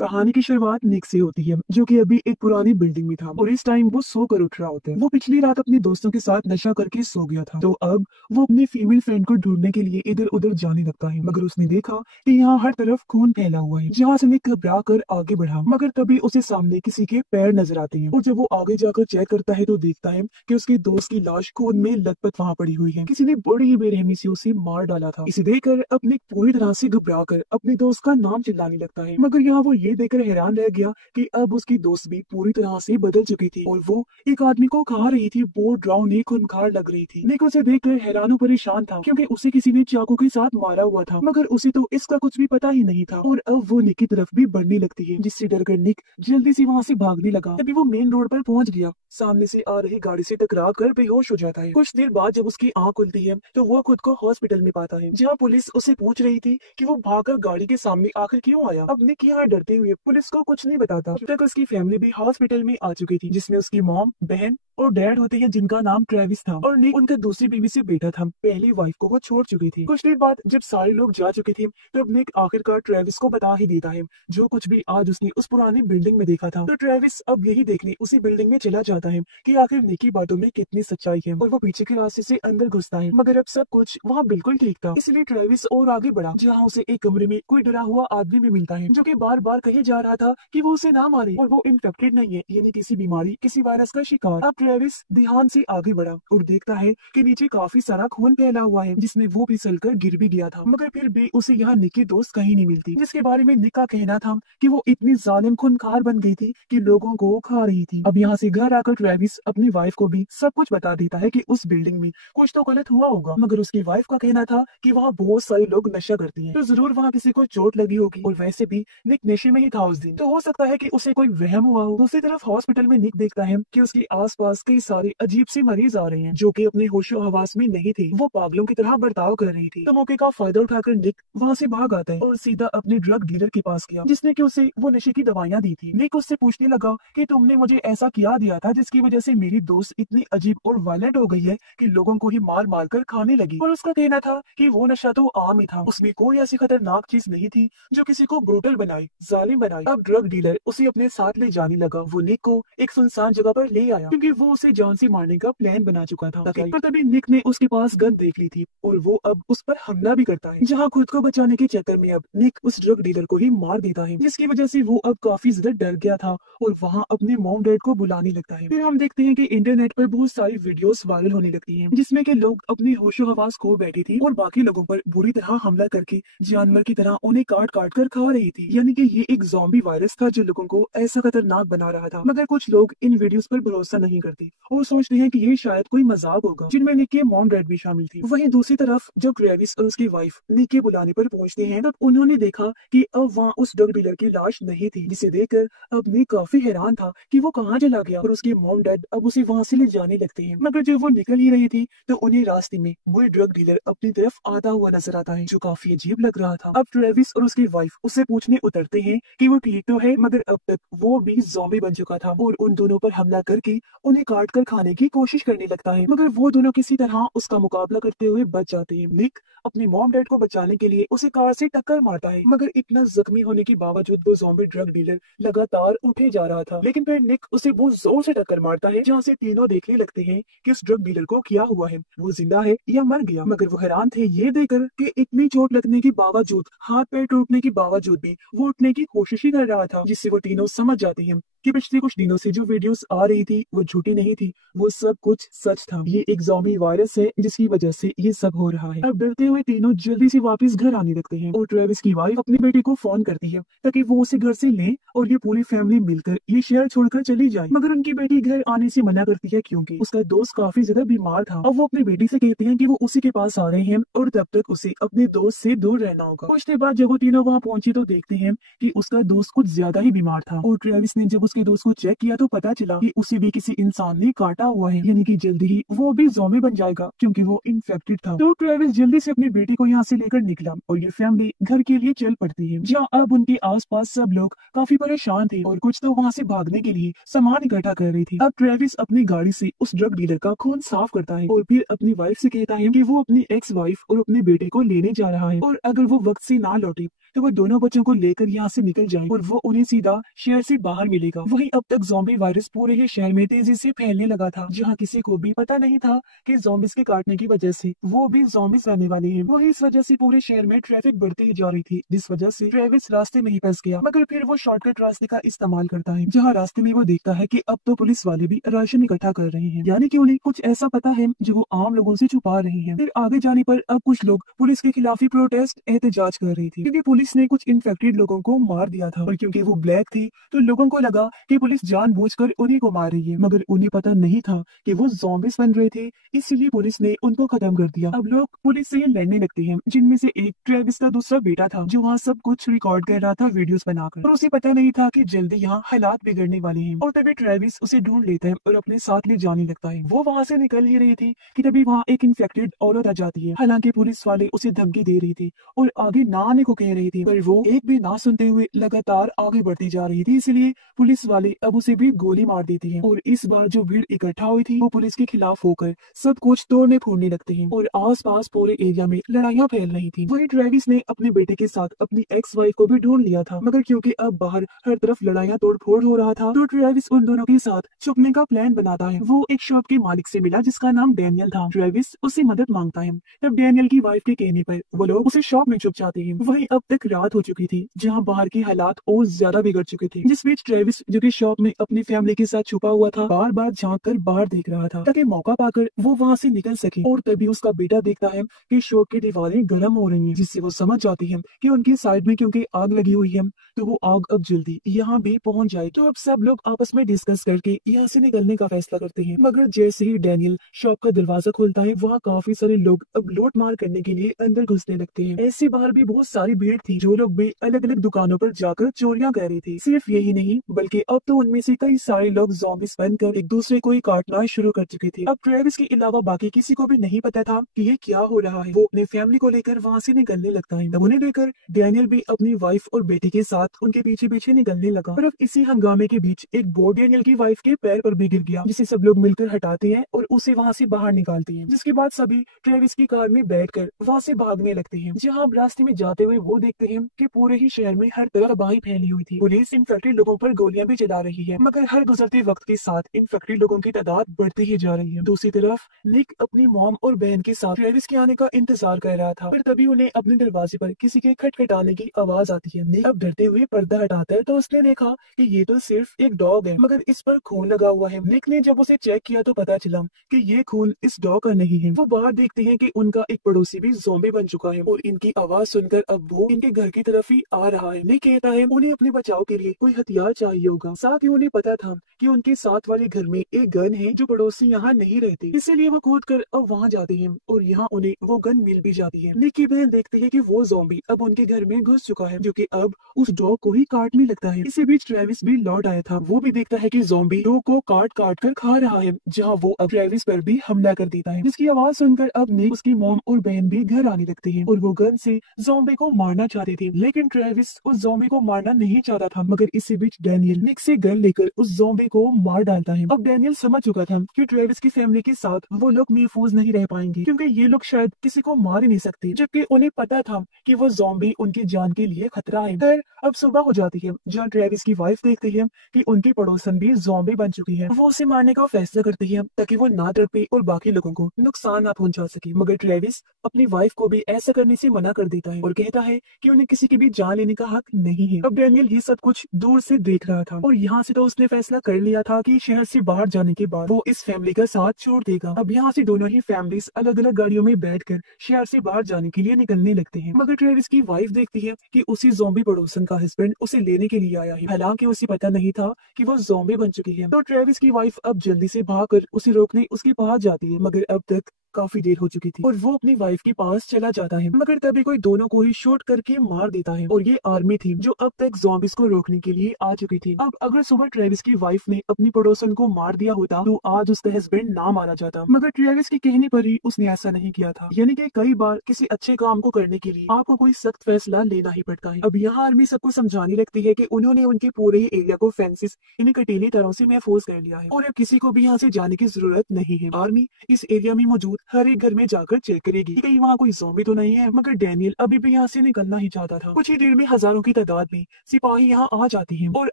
कहानी की शुरुआत निक से होती है, जो कि अभी एक पुरानी बिल्डिंग में था और इस टाइम वो सोकर उठ रहा होता है। वो पिछली रात अपने दोस्तों के साथ नशा करके सो गया था, तो अब वो अपनी फीमेल फ्रेंड को ढूंढने के लिए इधर उधर जाने लगता है। मगर उसने देखा कि यहाँ हर तरफ खून फैला हुआ है, जहाँ से निक घबरा कर आगे बढ़ा, मगर तभी उसे सामने किसी के पैर नजर आते हैं और जब वो आगे जाकर चेक करता है तो देखता है कि उसके दोस्त की लाश खून में लथपथ वहाँ पड़ी हुई है। किसी ने बड़ी ही बेरहमी से उसे मार डाला था। इसे देखकर अब निक पूरी तरह से घबरा कर अपने दोस्त का नाम चिल्लाने लगता है, मगर यहाँ वो ये देखकर हैरान रह गया कि अब उसकी दोस्त भी पूरी तरह से बदल चुकी थी और वो एक आदमी को खा रही थी। वो डरावनी खूंखार लग रही थी। निक उसे देखकर हैरान और परेशान था, क्योंकि उसे किसी ने चाकू के साथ मारा हुआ था, मगर उसे तो इसका कुछ भी पता ही नहीं था। और अब वो निक की तरफ भी बढ़ने लगती है, जिससे डरकर निक जल्दी से वहाँ से भागने लगा। तभी वो मेन रोड पर पहुंच गया। सामने से आ रही गाड़ी से टकरा कर बेहोश हो जाता है। कुछ देर बाद जब उसकी आंख खुलती है तो वो खुद को हॉस्पिटल में पाता है, जहाँ पुलिस उसे पूछ रही थी कि वो भागकर गाड़ी के सामने आखिर क्यों आया। अब निक यहाँ डरते हुए पुलिस को कुछ नहीं बताता। अब तक उसकी फैमिली भी हॉस्पिटल में आ चुकी थी, जिसमें उसकी मॉम, बहन और डैड होते हैं, जिनका नाम ट्रेविस था, और निक उनका दूसरी बीवी से बेटा था। पहली वाइफ को वो छोड़ चुकी थी। कुछ देर बाद जब सारे लोग जा चुके थे तो अब निक आखिरकार ट्रेविस को बता ही देता है जो कुछ भी आज उसने उस पुरानी बिल्डिंग में देखा था। तो ट्रेविस अब यही देखने उसी बिल्डिंग में चला जाता है कि आखिर निक की बातों में कितनी सच्चाई है, और वो पीछे के रास्ते से अंदर घुसता है। मगर अब सब कुछ वहाँ बिल्कुल ठीक था, इसलिए ट्रेविस और आगे बढ़ा, जहाँ उसे एक कमरे में कोई डरा हुआ आदमी भी मिलता है, जो कि बार बार कहे जा रहा था कि वो उसे ना मारे और वो इन्फेक्टेड नहीं है, यानी किसी बीमारी, किसी वायरस का शिकार। अब ट्रेविस ध्यान से आगे बढ़ा और देखता है कि नीचे काफी सारा खून फैला हुआ है, जिसमें वो फिसल कर गिर भी गया था। मगर फिर भी उसे यहाँ निक की दोस्त कहीं नहीं मिलती, जिसके बारे में निक का कहना था कि वो इतनी जालिम खूंखार बन गई थी कि लोगों को खा रही थी। अब यहाँ से घर आकर ट्रेविस अपनी वाइफ को भी सब कुछ बता देता है कि उस बिल्डिंग में कुछ तो गलत हुआ होगा, मगर उसकी वाइफ का कहना था कि वहाँ बहुत सारे लोग नशा करते हैं, तो जरूर वहाँ किसी को चोट लगी होगी, और वैसे भी निक नशे में ही था उस दिन, तो हो सकता है कि उसे कोई वहम हुआ हो। दूसरी तरफ हॉस्पिटल में निक देखता है कि उसके आसपास कई सारे अजीब से मरीज आ रहे हैं, जो कि अपने होशो हवास में नहीं थे। वो पागलों की तरह बर्ताव कर रही थी। तो मौके का फायदा उठाकर निक वहाँ से भाग आता है और सीधा अपने ड्रग डीलर के पास गया, जिसने कि उसे वो नशे की दवाइयाँ दी थी। निक उससे पूछने लगा कि तुमने मुझे ऐसा क्या दिया था जिसकी वजह से मेरी दोस्त इतनी अजीब और वायलेंट हो गई है कि लोगों को ही मार मार कर खाने लगी। और उसका कहना था कि वो नशा तो आम ही था, उसमें कोई ऐसी खतरनाक चीज नहीं थी जो किसी को ब्रूटल बनाए, जालिम बनाए। अब ड्रग डीलर उसे अपने साथ ले जाने लगा। वो निक को एक सुनसान जगह पर ले आया, क्योंकि वो उसे जान से मारने का प्लान बना चुका था। पर तभी निक ने उसके पास गन देख ली थी और वो अब उस पर हमला भी करता है, जहाँ खुद को बचाने के चक्कर में अब निक उस ड्रग डीलर को ही मार देता है, जिसकी वजह से वो अब काफी ज्यादा डर गया था और वहाँ अपने मॉम डैड को बुलाने लगता है। फिर हम देखते हैं कि इंटरनेट पर बहुत सारी वीडियोस वायरल होने लगती हैं, जिसमें कि लोग अपनी होशो हवास खो बैठी थी और बाकी लोगों पर बुरी तरह हमला करके जानवर की तरह उन्हें काट काट कर खा रही थी, यानी कि ये एक ज़ॉम्बी वायरस था जो लोगों को ऐसा खतरनाक बना रहा था। मगर कुछ लोग इन वीडियोस पर भरोसा नहीं करते और सोचते हैं कि ये शायद कोई मजाक होगा, जिनमें निक के मॉम डैड भी शामिल थी। वहीं दूसरी तरफ जब ट्रेविस और उसकी वाइफ निक के बुलाने पर पहुंचते हैं, तब उन्होंने देखा कि अब वहाँ उस ड्रग डीलर की लाश नहीं थी, जिसे देखकर अब निक काफी हैरान था कि वो कहाँ चला गया, और उसके मॉम डैड अब उसे वहाँ से ले जाने लगते हैं। मगर जब वो निकल ही रही थी तो उन्हें रास्ते में वही ड्रग डीलर अपनी तरफ आता हुआ नजर आता है, जो काफी अजीब लग रहा था। अब ट्रेविस और उसकी वाइफ उससे पूछने उतरते हैं कि वो ठीक तो है, मगर अब तक वो भी ज़ॉम्बी बन चुका था और उन दोनों पर हमला करके उन्हें काट कर खाने की कोशिश करने लगता है, मगर वो दोनों किसी तरह उसका मुकाबला करते हुए बच जाते हैं। निक अपने मॉम डैड को बचाने के लिए उसे कार से टक्कर मारता है, मगर इतना जख्मी होने के बावजूद वो ज़ॉम्बी ड्रग डीलर लगातार उठे जा रहा था। लेकिन फिर निक उसे बहुत जोर से टक्कर मारता है, जहाँ से तीनों देखने लगते हैं कि उस ड्रग डीलर को क्या हुआ है, वो जिंदा है या मर गया। मगर वो हैरान थे ये देखकर कि इतनी चोट लगने के बावजूद, हाथ पैर टूटने के बावजूद भी वो उठने की कोशिश ही कर रहा था, जिससे वो तीनों समझ जाते हैं कि पिछले कुछ दिनों से जो वीडियोस आ रही थी वो झूठी नहीं थी, वो सब कुछ सच था। ये एक ज़ॉम्बी वायरस है जिसकी वजह से ये सब हो रहा है। अब डरते हुए तीनों जल्दी से वापस घर आने लगते हैं और ट्रेविस की वाइफ अपने बेटे को फोन करती है ताकि वो उसे घर से ले और ये पूरी फैमिली मिलकर ये शहर छोड़कर चली जाए। मगर उनकी बेटी घर आने से मना करती है, क्योंकि उसका दोस्त काफी ज्यादा बीमार था। अब वो अपनी बेटी से कहते हैं कि वो उसी के पास आ रहे हैं और तब तक उसे अपने दोस्त से दूर रहना होगा। कुछ देर बाद जब वो तीनों वहाँ पहुंचे तो देखते हैं कि उसका दोस्त कुछ ज्यादा ही बीमार था और ट्रेविस ने जब उसके दोस्त को चेक किया तो पता चला कि उसे भी किसी इंसान ने काटा हुआ है, यानी कि जल्दी ही वो भी ज़ॉम्बी बन जाएगा क्योंकि वो इन्फेक्टेड था। तो ट्रेविस जल्दी से अपनी बेटी को यहाँ से लेकर निकला और ये फैमिली घर के लिए चल पड़ती है, जहाँ अब उनके आसपास सब लोग काफी परेशान थे और कुछ तो वहाँ से भागने के लिए सामान इकट्ठा कर रही थी। अब ट्रेविस अपनी गाड़ी से उस ड्रग डीलर का खून साफ करता है और फिर अपनी वाइफ से कहता है कि वो अपनी एक्स वाइफ और अपने बेटे को लेने जा रहा है और अगर वो वक्त से ना लौटे तो वो दोनों बच्चों को लेकर यहाँ से निकल जाए और वो उन्हें सीधा शहर से बाहर मिलेगा। वहीं अब तक ज़ॉम्बी वायरस पूरे ही शहर में तेजी से फैलने लगा था, जहाँ किसी को भी पता नहीं था कि ज़ॉम्बिस के काटने की वजह से वो भी ज़ॉम्बिस आने वाले हैं। वही इस वजह से पूरे शहर में ट्रैफिक बढ़ती ही जा रही थी, जिस वजह से ट्रेविस रास्ते में ही फंस गया। मगर फिर वो शॉर्टकट रास्ते का इस्तेमाल करता है, जहाँ रास्ते में वो देखता है कि अब तो पुलिस वाले भी राशन इकट्ठा कर रहे हैं, यानी कि उन्हें कुछ ऐसा पता है जो वो आम लोगों से छुपा रहे हैं। फिर आगे जाने पर अब कुछ लोग पुलिस के खिलाफ ही प्रोटेस्ट एहतजाज कर रही थी, क्योंकि पुलिस ने कुछ इन्फेक्टेड लोगों को मार दिया था और क्योंकि वो ब्लैक थी तो लोगों को लगा कि पुलिस जानबूझकर उन्हीं को मार रही है, मगर उन्हें पता नहीं था कि वो ज़ॉम्बिस बन रहे थे, इसलिए पुलिस ने उनको खत्म कर दिया। अब लोग पुलिस से लड़ने लगते हैं, जिनमें से एक ट्रेविस का दूसरा बेटा था जो वहाँ सब कुछ रिकॉर्ड कर रहा था वीडियोस बनाकर, और उसे पता नहीं था कि जल्दी यहाँ हालात बिगड़ने वाले हैं। और तभी ट्रेविस उसे ढूंढ लेता है और अपने साथ ले जाने लगता है। वो वहाँ से निकल ही रही थी कि तभी वहाँ एक इन्फेक्टेड औरत आ जाती है। हालांकि पुलिस वाले उसे धमकी दे रही थी और आगे ना आने को कह रही थी, पर वो एक भी ना सुनते हुए लगातार आगे बढ़ती जा रही थी, इसलिए पुलिस वाले अब उसे भी गोली मार देती हैं। और इस बार जो भीड़ इकट्ठा हुई थी वो पुलिस के खिलाफ होकर सब कुछ तोड़ने फोड़ने लगते हैं और आसपास पूरे एरिया में लड़ाइयाँ फैल रही थी। वही ट्रेविस ने अपने बेटे के साथ अपनी एक्स वाइफ को भी ढूंढ लिया था, मगर क्योंकि अब बाहर हर तरफ लड़ाइयाँ तोड़ फोड़ हो रहा था तो ट्रेविस उन दोनों के साथ छुपने का प्लान बनाता है। वो एक शॉप के मालिक से मिला जिसका नाम डैनियल था। ट्रेविस उससे मदद मांगता है, तब डैनियल की वाइफ के कहने पर वो लोग उसे शॉप में छुप जाते हैं। वही अब तक रात हो चुकी थी, जहाँ बाहर के हालात और ज्यादा बिगड़ चुके थे, जिस बीच ट्रेविस जो कि शॉप में अपनी फैमिली के साथ छुपा हुआ था बार बार झांक कर बाहर देख रहा था ताकि मौका पाकर वो वहाँ से निकल सके। और तभी उसका बेटा देखता है कि शॉप की दीवारें गर्म हो रही हैं, जिससे वो समझ जाती है कि उनकी साइड में क्योंकि आग लगी हुई है तो वो आग अब जल्दी यहाँ भी पहुंच जाए। तो अब सब लोग आपस में डिस्कस करके यहाँ से निकलने का फैसला करते हैं। मगर जैसे ही डैनियल शॉप का दरवाजा खोलता है वहाँ काफी सारे लोग अब लूट मार करने के लिए अंदर घुसने लगते हैं। ऐसे बाहर भी बहुत सारी भीड़ थी, जो लोग भी अलग अलग दुकानों पर जाकर चोरियां कर रही थी। सिर्फ यही नहीं बल्कि अब तो उनमें से कई सारे लोग ज़ॉम्बिस बनकर एक दूसरे को ही काटना शुरू कर चुके थे। अब ट्रेविस के अलावा बाकी किसी को भी नहीं पता था कि ये क्या हो रहा है। वो अपने फैमिली को लेकर वहाँ से निकलने लगता है। तब उन्हें लेकर डैनियल भी अपनी वाइफ और बेटे के साथ उनके पीछे पीछे निकलने लगा। और अब इसी हंगामे के बीच एक बोर्ड डैनियल की वाइफ के पैर पर भी गिर गया, जिसे सब लोग मिलकर हटाते हैं और उसे वहाँ से बाहर निकालते हैं। जिसके बाद सभी ट्रेविस की कार में बैठकर वहाँ से भागने लगते हैं। जहाँ अब रास्ते में जाते हुए वो देखते हैं कि पूरे ही शहर में हर तरफ तबाही फैली हुई थी। पुलिस इन्फेक्टेड लोगों पर गोलियां भी चला रही है, मगर हर गुजरते वक्त के साथ इन्फेक्टेड लोगों की तादाद बढ़ती ही जा रही है। दूसरी तरफ निक अपनी मॉम और बहन के साथ ट्रेविस के आने का इंतजार कर रहा था, पर तभी उन्हें अपने दरवाजे पर किसी के खटखटाने की आवाज आती है। निक अब डरते हुए पर्दा हटाता है तो उसने देखा कि ये तो सिर्फ एक डॉग है, मगर इस पर खून लगा हुआ है। निक ने जब उसे चेक किया तो पता चला कि ये खून इस डॉग का नहीं है। वो बाहर देखते हैं कि उनका एक पड़ोसी भी ज़ॉम्बी बन चुका है और इनकी आवाज सुनकर अब वो इनके घर की तरफ ही आ रहा है। निक कहता है उन्हें अपने बचाव के लिए कोई हथियार चाहिए होगा। साथ ही उन्हें पता था कि उनके साथ वाले घर में एक गन है जो पड़ोसी यहाँ नहीं रहते, इसलिए वो कूद कर अब वहाँ जाते हैं और यहाँ उन्हें वो गन मिल भी जाती है। निक की बहन देखती है कि वो ज़ॉम्बी अब उनके घर में घुस चुका है, जो कि अब उस डॉग को ही काटने लगता है। इसी बीच ट्रेविस भी लौट आया था। वो भी देखता है कि ज़ॉम्बी डॉग को काट काट कर खा रहा है, जहाँ वो अब ट्रेविस पर भी हमला कर देता है, जिसकी आवाज सुनकर अब निक, उसकी मॉम और बहन भी घर आने लगते हैं और वो गन से ज़ॉम्बी को मारना चाहते थे। लेकिन ट्रेविस उस ज़ॉम्बी को मारना नहीं चाहता था, मगर इसी बीच डैनियल निक से गन लेकर उस ज़ॉम्बी को मार डालता है। अब डैनियल समझ चुका था कि ट्रेविस की फैमिली के साथ वो लोग महफूज नहीं रह पाएंगे, क्योंकि ये लोग शायद किसी को मार ही नहीं सकते, जबकि उन्हें पता था कि वो ज़ॉम्बी उनकी जान के लिए खतरा है। फिर अब सुबह हो जाती है, जहाँ ट्रेविस की वाइफ देखती है कि उनकी पड़ोसन भी ज़ॉम्बी बन चुकी है। वो उसे मारने का फैसला करती है ताकि वो ना तड़पे और बाकी लोगों को नुकसान ना पहुंचा सके, मगर ट्रेविस अपनी वाइफ को भी ऐसा करने से मना कर देता है और कहता है कि उन्हें किसी की भी जान लेने का हक नहीं है। अब डैनियल ये सब कुछ दूर से देख रहा था और यहाँ से तो उसने फैसला कर लिया था कि शहर से बाहर जाने के बाद वो इस फैमिली का साथ छोड़ देगा। अब यहाँ से दोनों ही फैमिलीज अलग अलग गाड़ियों में बैठकर शहर से बाहर जाने के लिए निकलने लगते हैं, मगर ट्रेविस की वाइफ देखती है कि उसी ज़ॉम्बी पड़ोसन का हस्बैंड उसे लेने के लिए आया है। हालांकि उसे पता नहीं था कि वो ज़ॉम्बी बन चुकी है। तो ट्रेविस की वाइफ अब जल्दी से भागकर उसे रोकने उसके पास जाती है, मगर अब तक काफी देर हो चुकी थी और वो अपनी वाइफ के पास चला जाता है, मगर तभी कोई दोनों को ही शूट करके मार देता है। और ये आर्मी थी जो अब तक ज़ॉम्बीज़ को रोकने के लिए आ चुकी थी। अब अगर सुबह ट्रेविस की वाइफ ने अपनी पड़ोसन को मार दिया होता तो आज उसका हस्बैंड ना मारा जाता, मगर ट्रेविस के कहने पर ही उसने ऐसा नहीं किया था। यानी कि कई बार किसी अच्छे काम को करने के लिए आपको कोई सख्त फैसला लेना ही पड़ता है। अब यहाँ आर्मी सबको समझाने लगती है कि उन्होंने उनके पूरे ही एरिया को फेंसेस यानी कटीली तरह से महफूज कर लिया है और अब किसी को भी यहाँ से जाने की जरूरत नहीं है। आर्मी इस एरिया में मौजूद हर एक घर में जाकर चेक करेगी कि कहीं वहाँ कोई ज़ॉम्बी तो नहीं है, मगर डैनियल अभी भी यहाँ से निकलना ही चाहता था। कुछ ही देर में हजारों की तादाद में सिपाही यहाँ आ जाती हैं और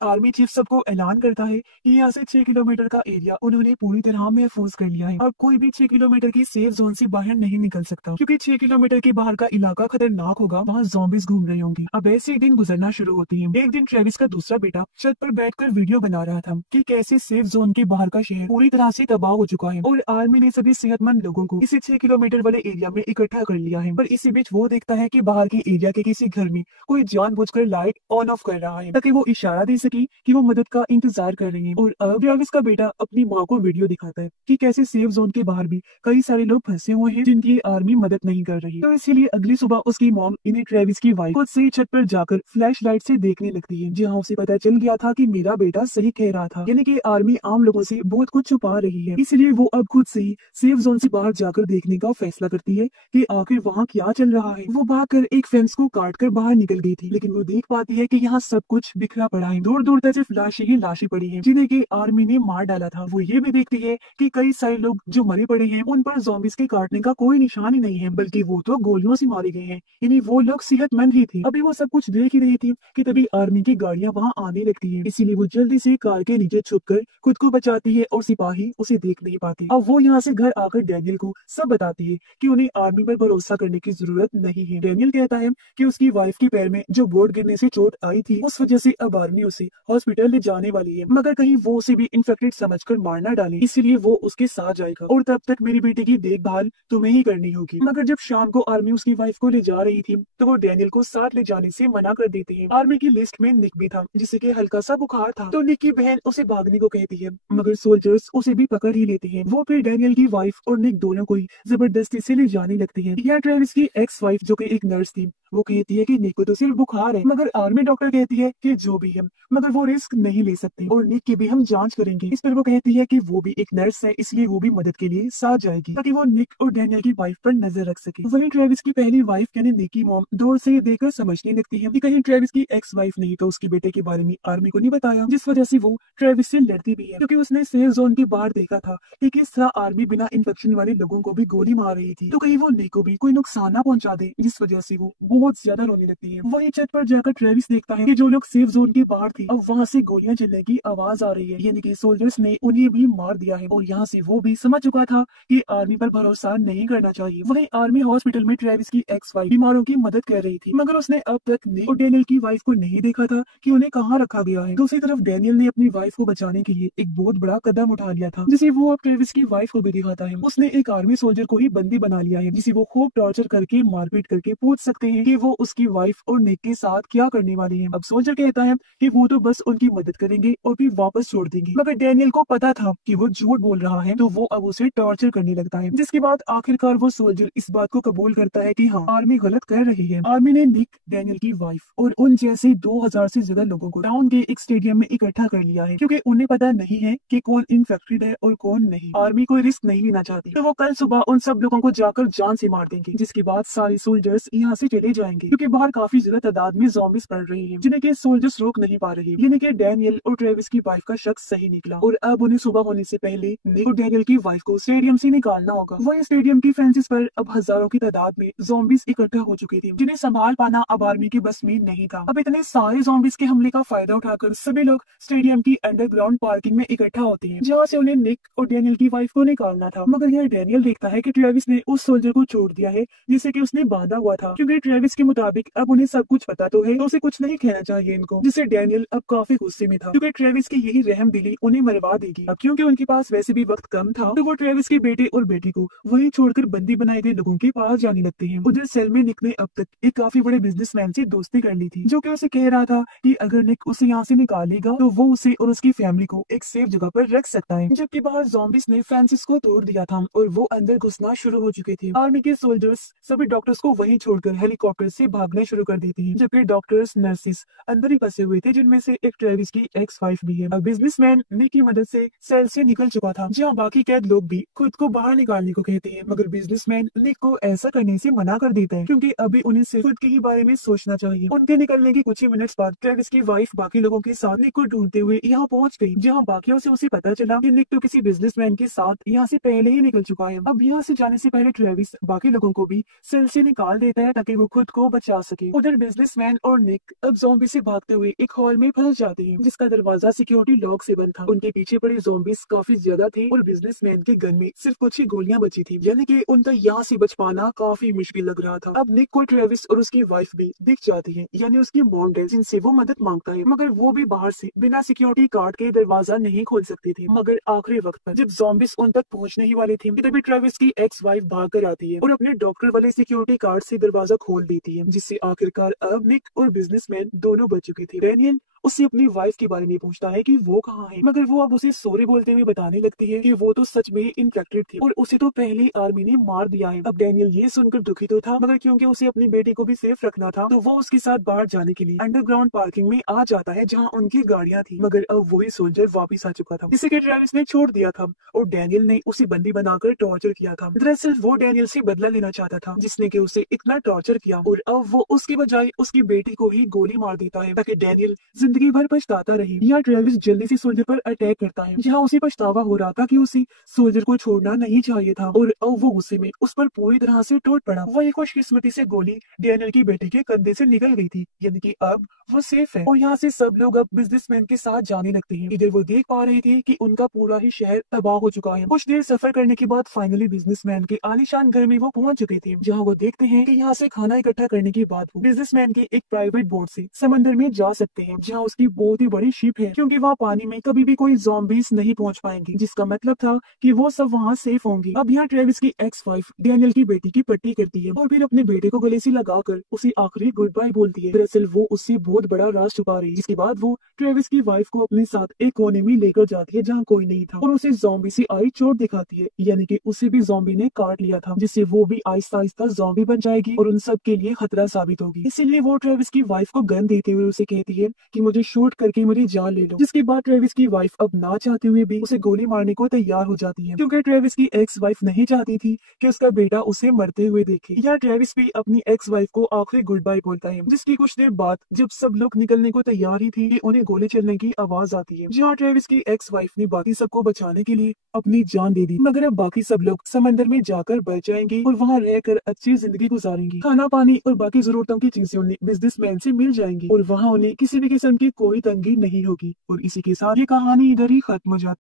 आर्मी चीफ सबको ऐलान करता है कि यहाँ से 6 किलोमीटर का एरिया उन्होंने पूरी तरह महफूज कर लिया है। अब कोई भी 6 किलोमीटर की सेफ जोन से बाहर नहीं निकल सकता, क्योंकि 6 किलोमीटर के बाहर का इलाका खतरनाक होगा, वहाँ ज़ॉम्बीज़ घूम रहे होंगे। अब ऐसे ही दिन गुजरना शुरू होती है। एक दिन ट्रेविस का दूसरा बेटा छत पर बैठकर वीडियो बना रहा था कि कैसे सेफ जोन के बाहर का शहर पूरी तरह से तबाह हो चुका है और आर्मी ने सभी सेहतमंद लोगों को इसी 6 किलोमीटर वाले एरिया में इकट्ठा कर लिया है। पर इसी बीच वो देखता है कि बाहर के एरिया के किसी घर में कोई जानबूझकर लाइट ऑन ऑफ कर रहा है ताकि वो इशारा दे सके कि वो मदद का इंतजार कर रहे हैं। और अब ट्रेविस का बेटा अपनी माँ को वीडियो दिखाता है कि कैसे सेफ जोन के बाहर भी कई सारे लोग फंसे हुए हैं जिनकी आर्मी मदद नहीं कर रही। तो इसीलिए अगली सुबह उसकी मॉम इन्हें ट्रेविस की वाइफ खुद से ही छत पर जाकर फ्लैश लाइट से देखने लगती है, जहाँ उसे पता चल गया था कि मेरा बेटा सही कह रहा था, यानी कि आर्मी आम लोगों से बहुत कुछ छुपा रही है। इसलिए वो अब खुद से ही सेफ जोन से बाहर जाकर देखने का फैसला करती है कि आखिर वहाँ क्या चल रहा है। वो भागकर एक फेंस को काटकर बाहर निकल गई थी, लेकिन वो देख पाती है कि यहाँ सब कुछ बिखरा पड़ा है, दूर दूर तक सिर्फ लाशें ही लाशें पड़ी हैं जिन्हें की आर्मी ने मार डाला था। वो ये भी देखती है कि कई सारे लोग जो मरे पड़े हैं उन पर ज़ॉम्बीज़ के काटने का कोई निशान ही नहीं है, बल्कि वो तो गोलियों से मारे गए हैं, यानी वो लोग सेहतमंद ही थे। अभी वो सब कुछ देख ही रही थी कि तभी आर्मी की गाड़ियां वहां आने लगती हैं। इसीलिए वो जल्दी से कार के नीचे छुपकर खुद को बचाती है और सिपाही उसे देख नहीं पाते। अब वो यहाँ से घर आकर डैनियल को सब बताती है कि उन्हें आर्मी पर भरोसा करने की जरूरत नहीं है। डैनियल कहता है कि उसकी वाइफ के पैर में जो बोर्ड गिरने से चोट आई थी उस वजह से अब आर्मी उसे हॉस्पिटल ले जाने वाली है, मगर कहीं वो उसे भी इन्फेक्टेड समझकर मार ना डाले, इसलिए वो उसके साथ जाएगा और तब तक मेरी बेटी की देखभाल तुम्हें ही करनी होगी। मगर जब शाम को आर्मी उसकी वाइफ को ले जा रही थी तो वो डैनियल को साथ ले जाने से मना कर देते हैं। आर्मी की लिस्ट में निक भी था जिसे कि हल्का सा बुखार था, तो निक की बहन उसे भागने को कहती है, मगर सोल्जर्स उसे भी पकड़ ही लेते हैं। वो फिर डैनियल की वाइफ और निक दोनों को ही जबरदस्ती से ले जाने लगती है। यहाँ ट्रेविस की एक्स वाइफ जो कि एक नर्स थी वो कहती है कि निक को तो सिर्फ बुखार है, मगर आर्मी डॉक्टर कहती है कि जो भी है मगर वो रिस्क नहीं ले सकते और निक की भी हम जांच करेंगे। इस पर वो कहती है कि वो भी एक नर्स है, इसलिए वो भी मदद के लिए साथ जाएगी ताकि वो निक और डैनियल की वाइफ पर नजर रख सके। वहीं ट्रेविस की पहली वाइफ यानी निक की मॉम दूर से देखकर समझने लगती है कि कहीं ट्रेविस की एक्स वाइफ नहीं तो उसके बेटे के बारे में आर्मी को नहीं बताया, जिस वजह से वो ट्रेविस से लड़ती भी है, क्योंकि उसने सेफ जोन के बाहर देखा था कि किस तरह आर्मी बिना इन्फेक्शन वाले लोगों को भी गोली मार रही थी, तो कहीं वो निक को भी कोई नुकसान ना पहुंचा दे, जिस वजह से वो बहुत ज्यादा रोने लगती है। वही छत पर जाकर ट्रेविस देखता है कि जो लोग सेफ जोन के बाहर थे अब वहाँ से गोलियां चलने की आवाज आ रही है, यानी कि सोल्जर्स ने उन्हें भी मार दिया है और यहाँ से वो भी समझ चुका था कि आर्मी पर भरोसा नहीं करना चाहिए। वहीं आर्मी हॉस्पिटल में ट्रेविस की एक्स वाइफ बीमारों की मदद कर रही थी, मगर उसने अब तक निक और डैनियल की वाइफ को नहीं देखा था कि उन्हें कहाँ रखा गया है। दूसरी तरफ डैनियल ने अपनी वाइफ को बचाने के लिए एक बहुत बड़ा कदम उठा लिया था, जिसे वो अब ट्रेविस की वाइफ को भी दिखाता है। उसने एक आर्मी सोल्जर को ही बंदी बना लिया है, जिसे वो खूब टॉर्चर करके मारपीट करके पूछ सकते हैं कि वो उसकी वाइफ और निक के साथ क्या करने वाले हैं। अब सोल्जर कहता है कि वो तो बस उनकी मदद करेंगे और फिर वापस छोड़ देंगे, मगर डैनियल को पता था कि वो झूठ बोल रहा है, तो वो अब उसे टॉर्चर करने लगता है, जिसके बाद आखिरकार वो सोल्जर इस बात को कबूल करता है कि हाँ आर्मी गलत कर रही है। आर्मी ने निक, डैनियल की वाइफ और उन जैसे 2000 से ज्यादा लोगों को टाउन के एक स्टेडियम में इकट्ठा कर लिया है, क्योंकि उन्हें पता नहीं है कि कौन इन्फेक्टेड है और कौन नहीं। आर्मी कोई रिस्क नहीं लेना चाहती, तो वो कल सुबह उन सब लोगों को जाकर जान से मार देंगे, जिसके बाद सारे सोल्जर्स यहाँ से चले जाएंगे, क्योंकि बाहर काफी ज्यादा तादाद में ज़ॉम्बीज़ पड़ रही हैं, जिन्हें के सोल्जर्स रोक नहीं पा रहे। यानी कि डैनियल और ट्रेविस की वाइफ का शख्स सही निकला और अब उन्हें सुबह होने से पहले निक और डैनियल की वाइफ को स्टेडियम से निकालना होगा। वही स्टेडियम की फेंसेस पर अब हजारों की तादाद में ज़ॉम्बीज़ इकट्ठा हो चुकी थी, जिन्हें संभाल पाना अब आर्मी के बस में नहीं था। अब इतने सारे ज़ॉम्बीज़ के हमले का फायदा उठाकर सभी लोग स्टेडियम की अंडरग्राउंड पार्किंग में इकट्ठा होते हैं, जहाँ से उन्हें निक और डैनियल की वाइफ को निकालना था। मगर यह डैनियल देखता है कि ट्रेविस ने उस सोल्जर को छोड़ दिया है जिसे कि उसने बांधा हुआ था, क्योंकि ट्रेविस ट्रेविस के मुताबिक अब उन्हें सब कुछ पता तो है, तो उसे कुछ नहीं कहना चाहिए इनको, जिससे डैनियल अब काफी गुस्से में था क्योंकि ट्रेविस की यही रहम दिली उन्हें मरवा देगी। अब क्योंकि उनके पास वैसे भी वक्त कम था, तो वो ट्रेविस के बेटे और बेटी को वहीं छोड़कर बंदी बनाए गए लोगों के पास जाने लगते हैं। उधर सेल में निक ने अब तक एक काफी बड़े बिजनेसमैन से दोस्ती कर ली थी, जो कि उसे कह रहा था कि अगर निक उसे यहाँ से निकालेगा तो वो उसे और उसकी फैमिली को एक सेफ जगह पर रख सकता है। जबकि बाहर ज़ॉम्बीज ने फ्रांसिस को तोड़ दिया था और वो अंदर घुसना शुरू हो चुके थे। आर्मी के सोल्जर्स सभी डॉक्टर्स को वहीं छोड़कर हेलीकॉप्टर से भागना शुरू कर देते हैं, जबकि डॉक्टर्स नर्सिस अंदर ही फंसे हुए थे, जिनमें से एक ट्रेविस की एक्स वाइफ भी है। अब बिजनेसमैन निक की मदद से सेल से निकल चुका था, जहाँ बाकी कैद लोग भी खुद को बाहर निकालने को कहते हैं, मगर बिजनेसमैन निक को ऐसा करने से मना कर देता है क्योंकि अभी उन्हें सिर्फ खुद के ही बारे में सोचना चाहिए। उनके निकलने के कुछ ही मिनट्स बाद ट्रेविस की वाइफ बाकी लोगों के साथ निक को ढूंढते हुए यहाँ पहुंच गई, जहाँ बाकियों से उसे पता चला कि निक तो किसी बिजनेसमैन के साथ यहाँ से पहले ही निकल चुका है। अब यहाँ से जाने से पहले ट्रेविस बाकी लोगों को भी सेल से निकाल देता है ताकि वो खुद को बचा सके। उधर बिजनेसमैन और निक अब ज़ॉम्बी से भागते हुए एक हॉल में फंस जाते हैं, जिसका दरवाजा सिक्योरिटी लॉक से बंद था। उनके पीछे पड़े ज़ॉम्बीज काफी ज्यादा थे और बिजनेसमैन के गन में सिर्फ कुछ ही गोलियां बची थी, यानी कि उनका यहाँ से बच पाना काफी मुश्किल लग रहा था। अब निक को ट्रेविस और उसकी वाइफ भी दिख जाती है, यानी उसकी मॉम है, जिनसे वो मदद मांगता है, मगर वो भी बाहर से बिना सिक्योरिटी कार्ड के दरवाजा नहीं खोल सकती थी। मगर आखिरी वक्त पर जब ज़ॉम्बीज उन तक पहुंचने ही वाले थे, तभी ट्रेविस की एक्स वाइफ भाग कर आती है और अपने डॉक्टर वाले सिक्योरिटी कार्ड से दरवाजा खोल देती है, जिससे आखिरकार अब निक और बिजनेसमैन दोनों बच चुके थे। डैनियल उससे अपनी वाइफ के बारे में पूछता है कि वो कहाँ है, मगर वो अब उसे सॉरी बोलते हुए बताने लगती है कि वो तो सच में इन्फेक्टेड थी और उसे तो पहले आर्मी ने मार दिया है। अब डैनियल ये सुनकर दुखी तो था, मगर क्योंकि उसे अपनी बेटी को भी सेफ रखना था, तो वो उसके साथ बाहर जाने के लिए अंडरग्राउंड पार्किंग में आ जाता है, जहाँ उनकी गाड़ियां थी। मगर अब वही सोल्जर वापिस आ चुका था, जिसे कि ट्रेविस ने छोड़ दिया था और डैनियल ने उसे बंदी बनाकर टॉर्चर किया था। दरअसल वो डैनियल से बदला लेना चाहता था, जिसने कि उसे इतना टॉर्चर किया, और अब वो उसके बजाय उसकी बेटी को ही गोली मार देता है ताकि डैनियल जिंदगी भर पछताता रहे। यहाँ ट्रेविस जल्दी से सोल्जर पर अटैक करता है, जहाँ उसे पछतावा हो रहा था कि उसे सोल्जर को छोड़ना नहीं चाहिए था, और अब वो गुस्से में उस पर पूरी तरह से टूट पड़ा। वही खुशकिस्मती से गोली डैनियल की बेटी के कंधे से निकल गई थी, यानी कि अब वो सेफ है। और यहाँ से सब लोग अब बिजनेसमैन के साथ जाने लगते हैं। इधर वो देख पा रहे थे कि उनका पूरा ही शहर तबाह हो चुका है। कुछ देर सफर करने के बाद फाइनली बिजनेसमैन के आलीशान घर में वो पहुंच चुके थे, जहाँ वो देखते हैं कि यहाँ से खाना इकट्ठा करने के बाद वो बिजनेसमैन के एक प्राइवेट बोट से समंदर में जा सकते हैं, जहाँ उसकी बहुत ही बड़ी शिप है, क्योंकि वहाँ पानी में कभी भी कोई ज़ॉम्बीज नहीं पहुंच पाएंगे, जिसका मतलब था कि वो सब वहाँ सेफ होंगे। अब यहाँ ट्रेविस की एक्स वाइफ डैनियल की बेटी की पट्टी करती है और फिर अपने बेटे को गले से लगाकर उसे आखिरी गुड बाय बोलती है। दरअसल वो उससे बहुत बड़ा राज छुपा रही है, जिसके बाद वो ट्रेविस की वाइफ को अपने साथ एक कोने में लेकर जाती है जहाँ कोई नहीं था, और उसे ज़ॉम्बी से आई चोट दिखाती है, यानी कि उसे भी ज़ॉम्बी ने काट लिया था, जिससे वो भी आहिस्ता आहिस्ता ज़ॉम्बी बन जाएगी और उन सब के लिए खतरा साबित होगी। इसीलिए वो ट्रेविस की वाइफ को गन देते हुए उसे कहती है कि मुझे शूट करके मेरी जान ले लो, जिसके बाद ट्रेविस की वाइफ अब ना चाहते हुए भी उसे गोली मारने को तैयार हो जाती है, क्योंकि ट्रेविस की एक्स वाइफ नहीं चाहती थी कि उसका बेटा उसे मरते हुए देखे। यहाँ ट्रेविस भी अपनी एक्स वाइफ को आखिरी गुड बाय बोलता है, जिसकी कुछ देर बाद जब सब लोग निकलने को तैयार ही थे, उन्हें गोली चलने की आवाज आती है, जहाँ ट्रेविस की एक्स वाइफ ने बाकी सबको बचाने के लिए अपनी जान दे दी। मगर अब बाकी सब लोग समंदर में जाकर बच जाएंगे और वहाँ रहकर अच्छी जिंदगी गुजारेंगे। खाना पानी और बाकी जरूरतों की चीजें उन्हें बिजनेसमैन से मिल जाएंगी और वहाँ उन्हें किसी भी किस्म की कोई तंगी नहीं होगी। और इसी के साथ ये कहानी इधर ही खत्म हो जाती है।